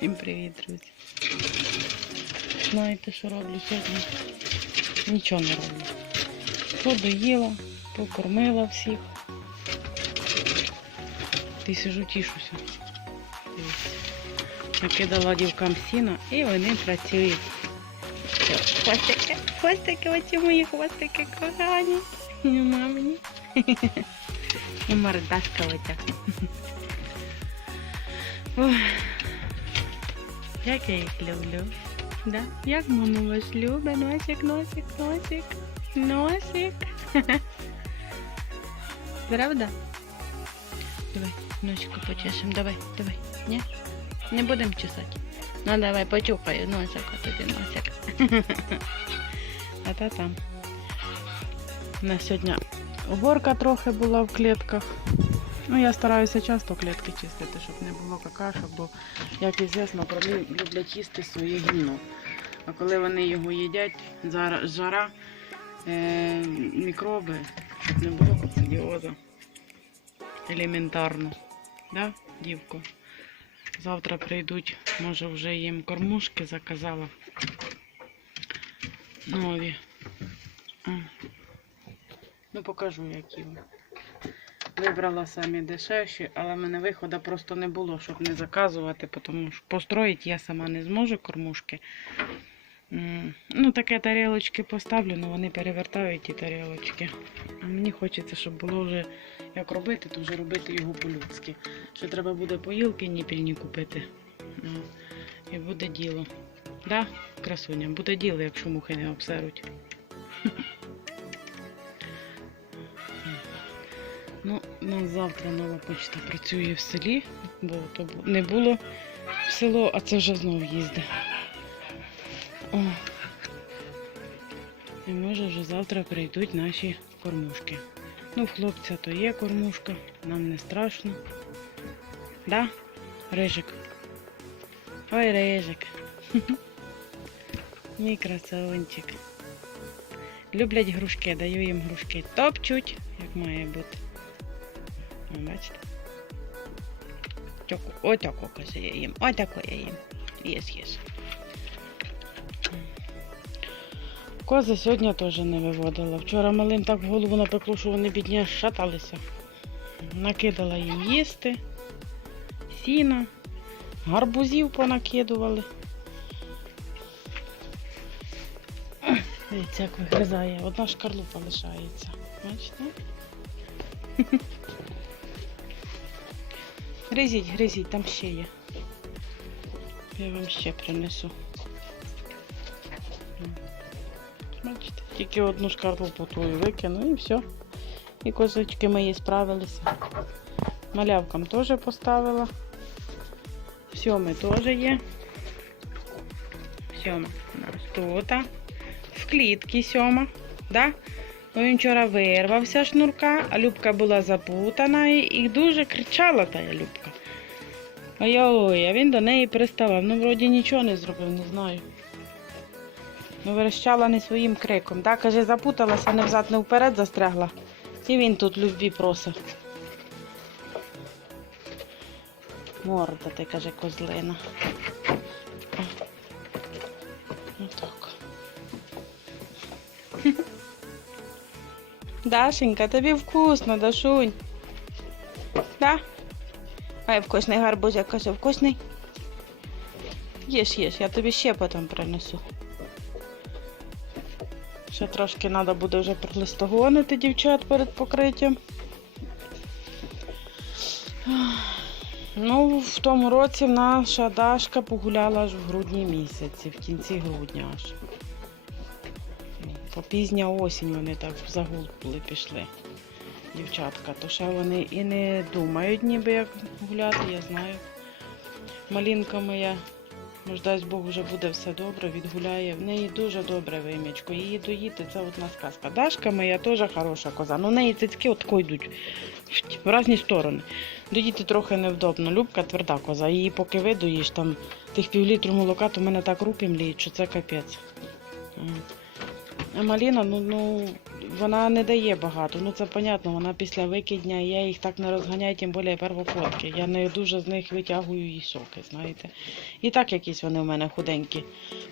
Всім привіт, друзі. Знаєте, що роблю сьогодні? Нічого не роблю. Подоїла, покормила всіх. Ти сижу, тішуся. Накидала дівкам сіна і вони працюють. Хвостики, хвостики, оці мої хвостики кохані. Нема мені. І мордашка оця. Як я їх люблю. Да? Як мама вас любить? Носик, носик, носик, носик. Правда? Давай, носику почешем, давай, давай. Ні? Не будемо чесати. Ну давай, почухаю носик, тобі носик. А та там. У нас сьогодні уборка трохи була в клітках. Ну, я стараюся часто клітки чистити, щоб не було какашок, бо, як ізвісно, кролі люблять їсти своє гімно. А коли вони його їдять, зара- жара, е, мікроби, щоб не було коксидіоза. Елементарно. Да, дівко? Завтра прийдуть, може вже їм кормушки заказала. Нові. Ну покажу, які. Вибрала самі дешевші, але в мене виходу просто не було, щоб не заказувати, тому що построїти я сама не зможу кормушки. Ну, таке тарілочки поставлю, але вони перевертають ті тарілочки. Мені хочеться, щоб було вже як робити, то вже робити його по-людськи. Ще треба буде поїлки ніпільні купити. Ну, і буде діло. Да, красуня, буде діло, якщо мухи не обсеруть. Ну, у нас завтра нова почта працює в селі, бо то не було в село, а це вже знов їздить. О. І може вже завтра прийдуть наші кормушки. Ну, в хлопця то є кормушка, нам не страшно. Да, Рижик? Ой, Рижик. Мій красавунчик. Люблять грушки, даю їм грушки. Топчуть, як має бути. Бачите? Тьоку, отако каже я їм. Отако я їм. Єс, єс. Кози сьогодні теж не виводила. Вчора малим так в голову напекло, що вони бідні шаталися. Накидала їм їсти, сіна, гарбузів понакидували. Дивіться, як вигризає. Одна шкарлупа лишається. Бачите? Гризіть, гризіть, там ще є. Я вам ще принесу. Бачите, тільки одну шкарлупу тую викину і все. І козочки мої справилися. Малявкам теж поставила. Сьоми теж є. Сьома у нас тут. В клітці сьома. Да? Ну, Він вчора вирвався шнурка, а Любка була запутана і, дуже кричала та Любка. Ой-ой, а він до неї приставав. Ну, вроді нічого не зробив, не знаю. Ну, верещала не своїм криком. Да, каже, запуталася, не взад, не вперед застрягла. І він тут любві просить. Морда ти, каже, козлина. Отак. Дашенька, тобі вкусно, Дашунь. Да? Ай, вкусний гарбузик, каже, вкусний. Їж, їж, я тобі ще потім принесу. Ще трошки треба буде вже прилистогонити дівчат перед покриттям. Ну, в тому році наша Дашка погуляла аж в грудні місяці, в кінці грудня аж. По пізня осінь вони так в загул пішли, дівчатка. То ще вони і не думають, ніби як гуляти, я знаю. Малінка моя, може, дасть Бог, вже буде все добре, відгуляє. В неї дуже добре вимічко. Її доїти це одна сказка. Дашка моя теж хороша коза. Ну, в неї цицьки отко йдуть в різні сторони. Доїти трохи невдобно. Любка тверда коза. Її поки видоїш там тих півлітру молока, то в мене так руки мліють, що це капець. Маліна, ну, ну вона не дає багато. Ну це понятно, вона після викидня, я їх так не розганяю, тим більше первоплодки. Я не дуже з них витягую і соки, знаєте. І так якісь вони в мене худенькі.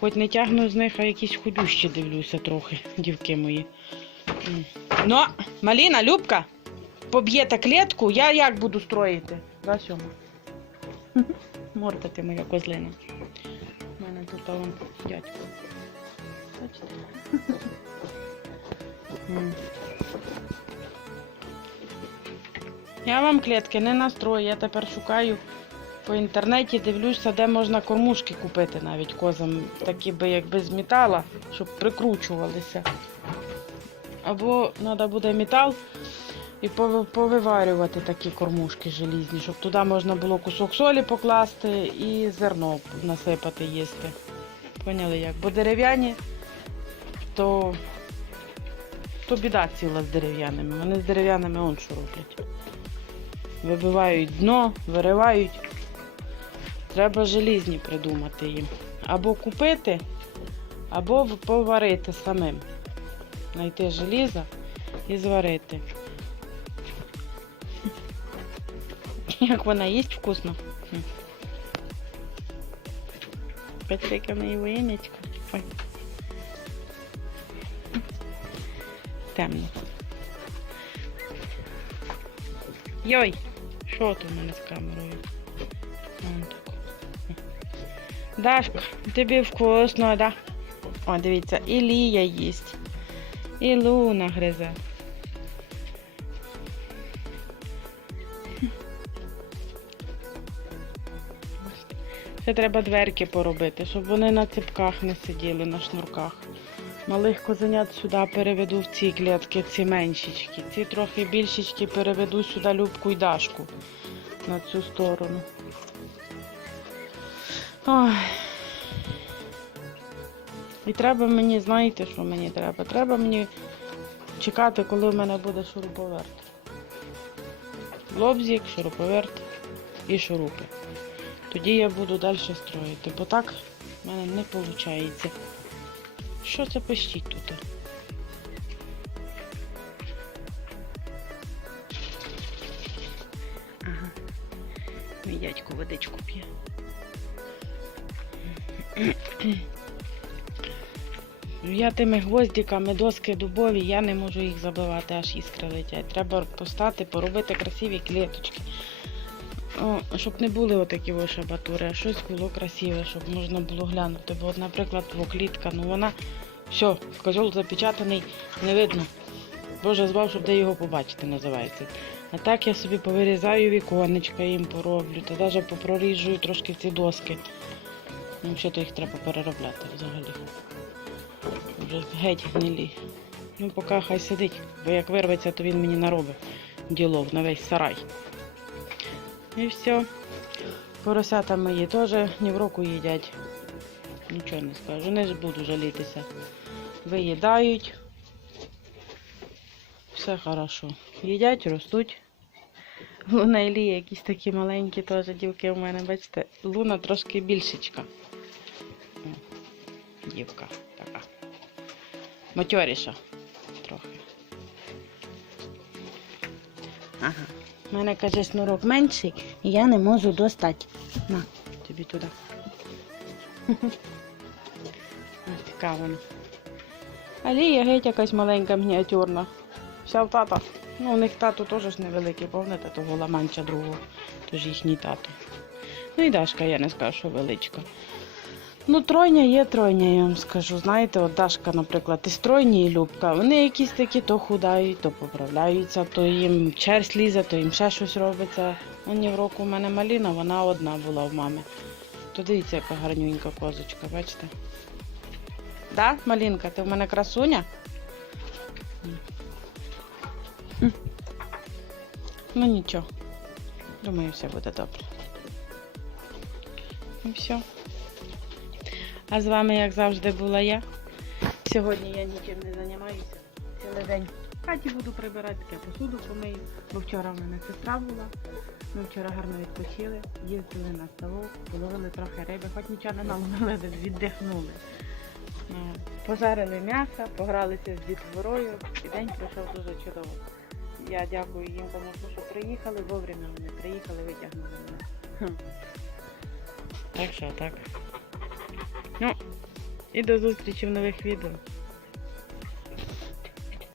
Хоч не тягну з них, а якісь худющі дивлюся трохи, дівки мої. Ну, Маліна, Любка, поб'єте клітку, я як буду строїти? Да, Сьома? Морда ти моя козлина. У мене тут дядько. Бачите? Я вам клітки не настрою, я тепер шукаю по інтернеті, дивлюся, де можна кормушки купити навіть козам, такі би як без метала, щоб прикручувалися. Або треба буде метал і повиварювати такі кормушки желізні, щоб туди можна було кусок солі покласти і зерно насипати їсти. Поняли як? Бо дерев'яні, то, то біда ціла з дерев'яними. Вони з дерев'яними он що роблять. Вибивають дно, виривають. Треба желізні придумати їм. Або купити, або поварити самим. Знайти желізо і зварити. Як вона їсть вкусно. М. Петрика в неї. Ой. Темно. Йой! Що тут в мене з камерою? Дашка, тобі вкусно, да? О, дивіться, і Лія їсть. І Луна гризе. Ще треба дверки поробити, щоб вони на ципках не сиділи, на шнурках. Малих козенят сюди переведу в ці клітки, ці меншічки. Ці трохи більшічки переведу сюди Любку і Дашку на цю сторону. Ой. І треба мені, знаєте, що мені треба? Треба мені чекати, коли в мене буде шуруповерт. Лобзик, шуруповерт і шурупи. Тоді я буду далі строїти, бо так в мене не виходить. Що це пищить тут? Ага. Мій дядько водичку п'є. Я тими гвоздиками, доски дубові, я не можу їх забивати, аж іскри летять. Треба постати, поробити красиві клеточки. О, щоб не були отакі ось шабатури, а щось було красиве, щоб можна було глянути. Бо, наприклад, двоклітка, ну вона все, козол запечатаний, не видно. Боже збав, щоб де його побачити, називається. А так я собі повирізаю віконечка їм пороблю, та навіть попроріжую трошки ці доски. Ну, взагалі їх треба переробляти взагалі. Вже геть гнилі. Ну, поки хай сидить, бо як вирветься, то він мені наробить ділов на весь сарай. І все. Поросята мої теж ні в року їдять. Нічого не скажу, не ж буду жалітися. Виїдають. Все хорошо. Їдять, ростуть. Луна і Лія якісь такі маленькі теж дівки у мене, бачите, Луна трошки більшечка. Дівка така. Матьоріша трохи. Ага. У мене, каже, шнурок менший, і я не можу достати. На, тобі туди. Ось така вона. А Лія геть якась маленька мініатюрна. Вся в тата. Ну, у них тато теж невеликий, пам'ятаєте, того ламанча другого. Тож їхній тато. Ну і Дашка, я не скажу, що величка. Ну, тройня є тройня, я вам скажу. Знаєте, от Дашка, наприклад, і стройні, і Любка. Вони якісь такі то худають, то поправляються, то їм черсть лізе, то їм ще щось робиться. Оні в року у мене маліна, вона одна була в мами. То дивіться, яка гарнюнька козочка, бачите? Да, малінка, ти в мене красуня? Ну нічого. Думаю, все буде добре. І все. А з вами, як завжди, була я. Сьогодні я нічим не займаюся. Цілий день в хаті буду прибирати, таке посуду помию. Бо вчора в мене сестра була. Ми вчора гарно відпочили, їздили на ставок, половили трохи риби, хоч нічого не наловили, віддихнули. Ну, Пожарили м'ясо, погралися з дітворою, і день пройшов дуже чудово. Я дякую їм, звісно, що приїхали, вовремя вони приїхали, витягнули мене. Так що так. Ну, і до зустрічі в нових відео.